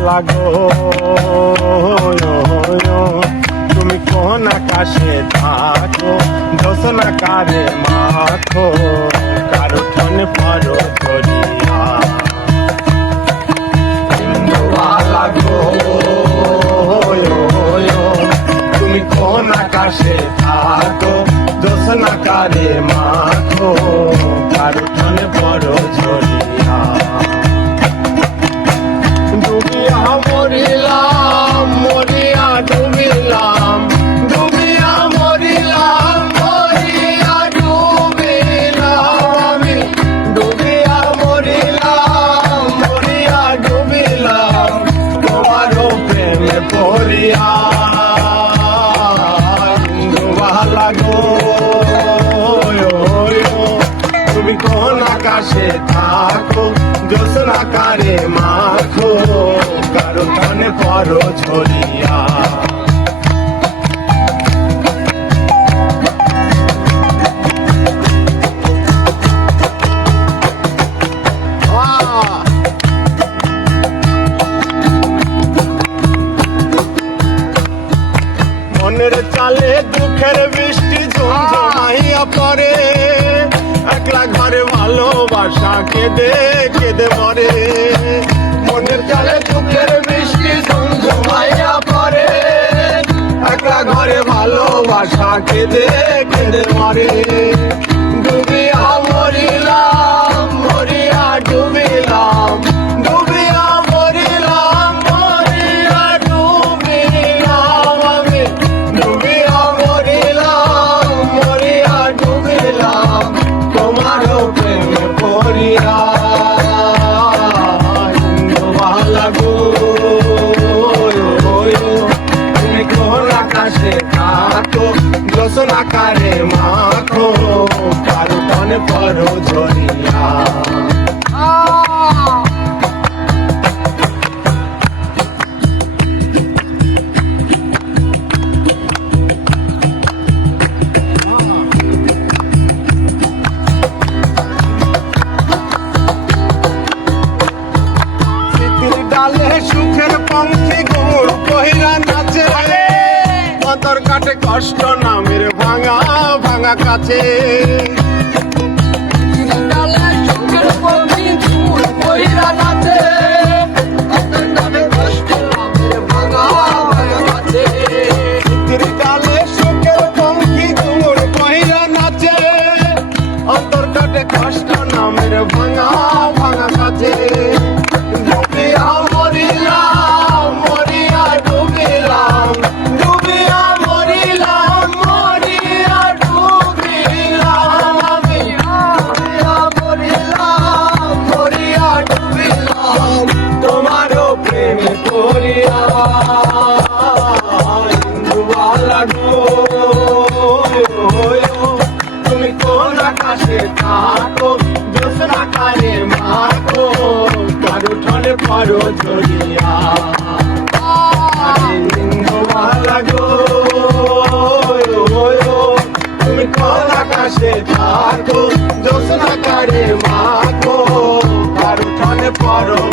লাগো তুমি কোন আকাশে থাকো? দোষনা কারে মাখো কারও ঠন পারো ধরিয়া লাগো তুমি কোন আকাশে থাকো দোষনা কারে মাখো? কারও ঠন পারো ঝরিয়া আকাশে থাকো জোসনা কারে মাখো, কারও কানে পরো ছড়িয়া! মনের চালে দুঃখের বৃষ্টি ঝুমঝুমাইয়া পড়ে একলা ঘরে ভালোবাসা কেঁদে কেঁদে মরে। মনের চালে চোখের মিষ্টি ঝুমঝুমাইয়া পরে একলা ঘরে ভালোবাসা কেঁদে কেঁদে মরে। প্রেমে পড়িয়া লাগো আকাশে থাকো দোষণ আকারে মাখো কারণ পরো ঝরিয়া কষ্ট নামের ভাঙা ভাঙা কাছে। কষ্ট নামের ভাঙা লাগো তুমি কোন আকাশে থাকো দোসরা কারে মাখো কারও ঠনে পারো লাগো তুমি কোন আকাশে থাকো দোসরা কারে মাখো কারও ঠনে পারো